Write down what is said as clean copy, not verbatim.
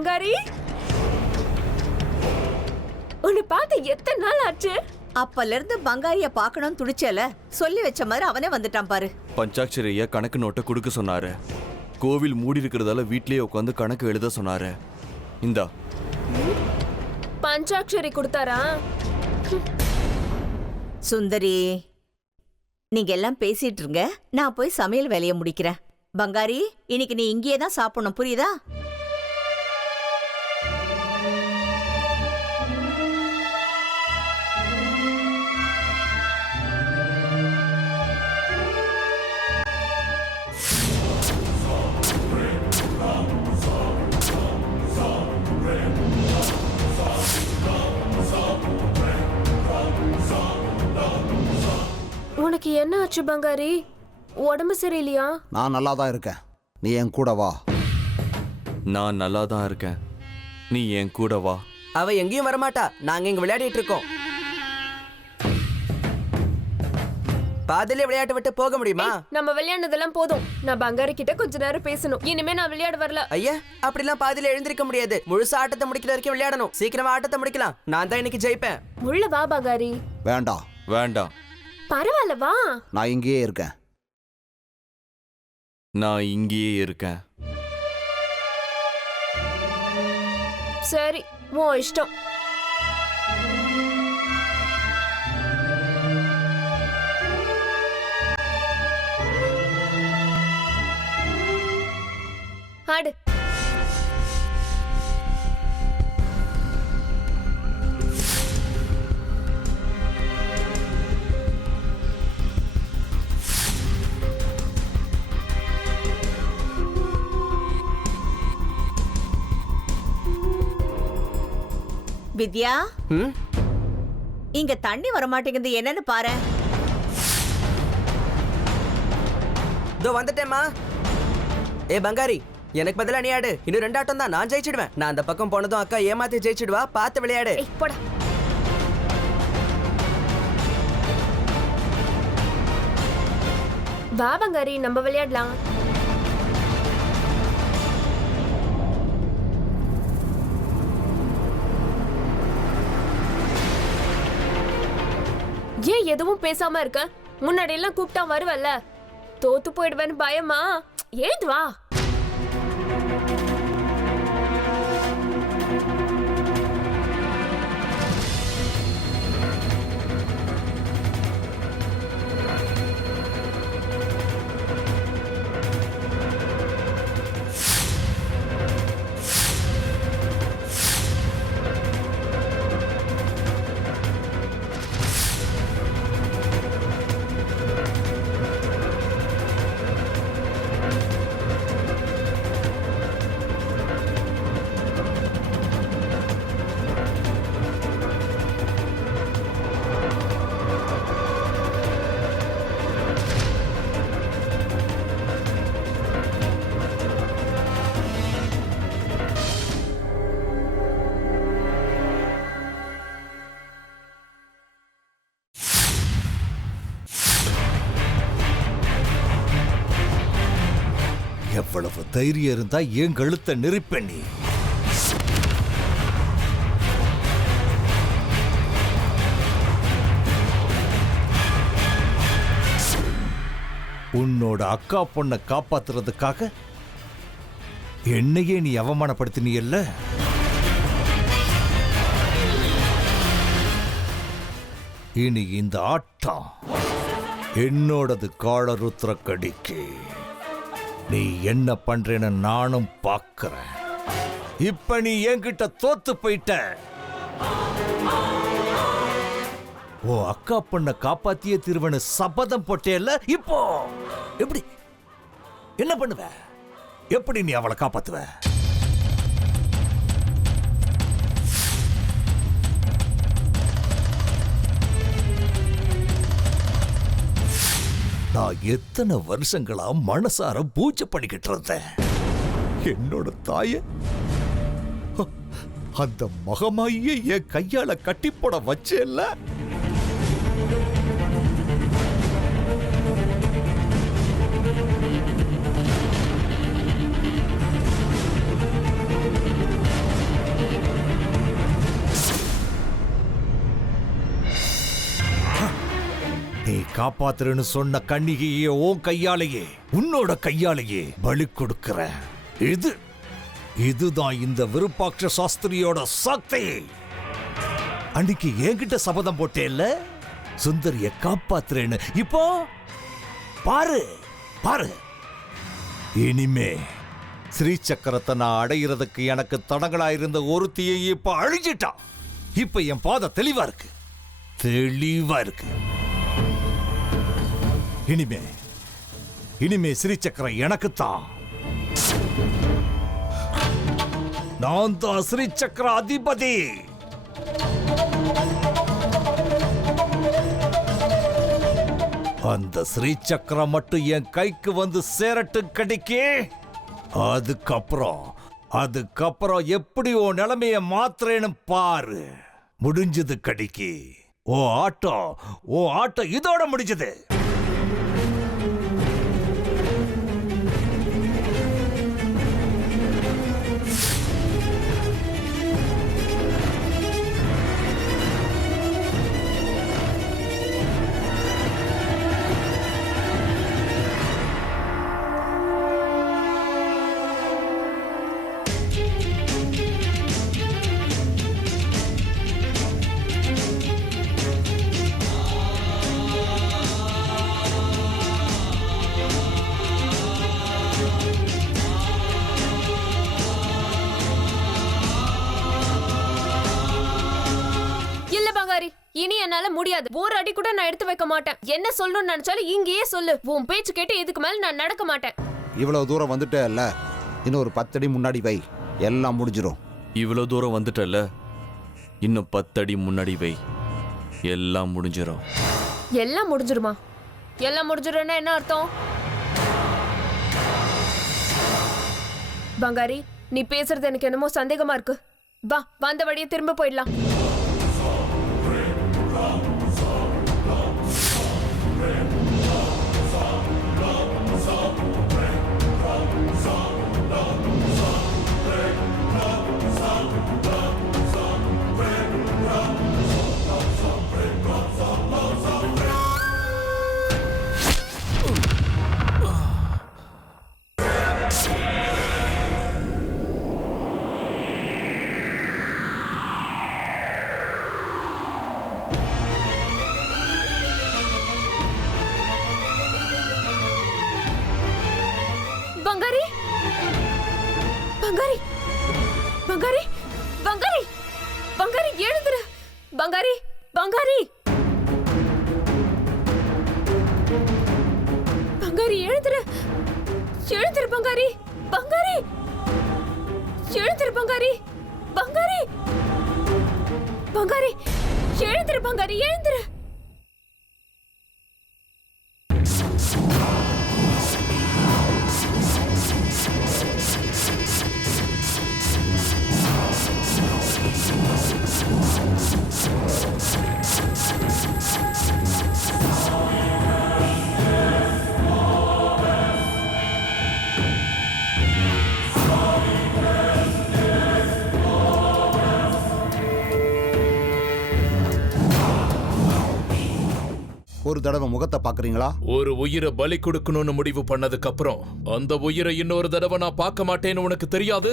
பங்காரி, உன்னை பார்த்து எத்தனை நாள் ஆச்சு? அப்பல இருந்து பங்காரிய பாக்கணும் துடிச்சல, சொல்லி வச்ச மாதிரி அவனே வந்துட்டான் பாரு. பஞ்சாட்சரையா கணக்கு நோட்டை கொடுக்க சொன்னாரு. கோவில் மூடி இருக்கிறதால வீட்லயே உட்காந்து கணக்கு எழுத சொன்னாரு. இந்தா. பஞ்சாட்சரி கொடுத்தாரா? சுந்தரி, நீங்க எல்லாம் பேசிட்டு இருங்க, நான் போய் சமையல் வேலையை முடிக்கிறேன். பங்காரி, இன்னைக்கு நீ இங்கேயே தான் சாப்பிடணும், புரியுதா? உனக்கு என்ன ஆச்சு பங்காரி? உடம்பு சரியில்லையா? நான் நல்லா தான் இருக்கேன், நீ என் கூட வா. நான் நல்லா தான் இருக்கேன், நீ என் கூட வா. அவ எங்கேயும் வரமாட்டா, நாங்க இங்க விளையாடிட்டு இருக்கோம். பாதிலே விளையாட்டு விட்டு போக முடியுமா? நம்ம விளையாடுனதெல்லாம் போதும். நான் பங்காரி கிட்ட கொஞ்ச நேரம் பேசணும். இனிமே நான் விளையாட வரல. ஐயா, அப்படிலாம் பாதியில எழுந்திருக்க முடியாது. முழுசா ஆட்டத்தை முடிக்கிற வரைக்கும் விளையாடணும். சீக்கிரமா ஆட்டத்தை முடிக்கலாம். நான் தான் இன்னைக்கு ஜெயிப்பேன். உள்ள வா பங்காரி. வேண்டாம் வேண்டாம், பரவாயில்ல வா. நான் இங்கேயே இருக்கேன். நான் இங்கேயே இருக்கேன். சரி, உன் இஷ்டம். ஆடு. வித்யா, ம், இங்க தண்ணி வர மாட்டேங்குது, என்னன்னு பாரு. இதோ வந்துட்டேம்மா. ஏ பங்காரி, எனக்கு பதிலா நீ ஆடு. இன்னும் 2 ஆட்டம் தான், நான் ஜெயிச்சிடுவேன். நான் அந்த பக்கம் போனதும் அக்கா ஏமாத்தி ஜெயிச்சிடுவா. பார்த்து விளையாடு. ஏய் போடா. வா பங்காரி, நம்ம விளையாடலாம். ஏன் எதுவும் பேசாம இருக்க? முன்னாடி எல்லாம் கூப்பிட்டா வருவல்ல. தோத்து போயிடுவேன்னு பயமா? ஏந்து வா. எவ்வளவு தைரியம் இருந்தா ஏன் கழுத்தை நெரிப்ப நீ? உன்னோட அக்கா பொண்ணை காப்பாத்துறதுக்காக என்னையே நீ அவமானப்படுத்தினியல்ல? இனி இந்த ஆட்டம் என்னோடது. காளருத்ர கடிக்கு நீ என்ன பண்றேன்னு நானும் பார்க்கிறேன். இப்ப நீ என்கிட்ட தோத்து போயிட்ட. ஓ அக்கா பொண்ண காப்பாத்திய திருவனு சபதம் போட்டேல்ல, இப்போ எப்படி என்ன பண்ணுவ? எப்படி நீ அவளை காப்பாத்துவ? நான் எத்தனை வருஷங்களா மனசார பூஜை பண்ணிக்கிட்டு இருந்தேன். என்னோட தாய அந்த மகமாயியே என் கையால கட்டி போட வச்சேல்ல. நீ காப்பாத்துறேன்னு சொன்ன கன்னிகையே உன் கையாலேயே உன்னோட கையாலேயே பலி கொடுக்கிற. இதுதான் இந்த விருப்பாட்ச சாஸ்திரியோட சக்தி. அன்னைக்கு என்கிட்ட சபதம் போட்டேல்ல சுந்தரிய காப்பாத்துறேன்னு. இப்போ பாரு பாரு, இனிமே ஸ்ரீ சக்கரத்தை நான் அடையிறதுக்கு எனக்கு தடங்களாயிருந்த ஒருத்தியை இப்ப அழிஞ்சிட்டான். இப்ப என் பாதை தெளிவா இருக்கு, தெளிவா இருக்கு. இனிமே ஸ்ரீ சக்கரம் எனக்குத்தான். நான் தான் ஸ்ரீ சக்கர அதிபதி. அந்த ஸ்ரீ சக்கரம் மட்டும் என் கைக்கு வந்து சேரட்டு கடிக்கே. அதுக்கப்புறம் எப்படி உன் நிலைமைய மாத்துறேன்னு பாரு. முடிஞ்சது கடிக்கி. ஓ ஆட்டம் இதோட முடிஞ்சது. இனி என்னால முடியாது. ஒரு அடி கூட நான் எடுத்து வைக்க மாட்டேன். என்ன சொல்லணும்னு நினைச்சாலும் இங்கேயே சொல்லு. உன் பேச்சு கேட்டு இதுக்கு மேல நான் நடக்க மாட்டேன். இவ்வளவு தூரம் வந்துட்டே இல்ல, இன்னும் ஒரு 10 அடி முன்னாடி வை, எல்லாம் முடிஞ்சிடும். இவ்வளவு தூரம் வந்துட்டல, இன்னும் 10 அடி முன்னாடி வை, எல்லாம் முடிஞ்சிடும். எல்லாம் முடிஞ்சிருமா? எல்லாம் முடிஞ்சிரும்னா என்ன அர்த்தம்? பங்காரி, நீ பேசுறது எனக்கு என்னமோ சந்தேகமா இருக்கு. வா, வந்த வழியே திரும்ப போயிடலாம். பங்காரி, பங்காரி, பங்காரி, பங்காரி, பங்காரி எழுந்துரு. பங்காரி, பங்காரி, பங்காரி எழுந்துரு. எழுந்துரு பங்காரி, பங்காரி, எழுந்துரு பங்காரி, பங்காரி, பங்காரி, எழுந்துரு பங்காரி, எழுந்துரு. ஒரு தடவை முகத்தை பாக்குறீங்களா? ஒரு உயிரை பலி கொடுக்கணும்னு முடிவு பண்ணதுக்கு அப்புறம் அந்த உயிரை இன்னொரு தடவை நான் பார்க்க மாட்டேன்னு உனக்கு தெரியாது?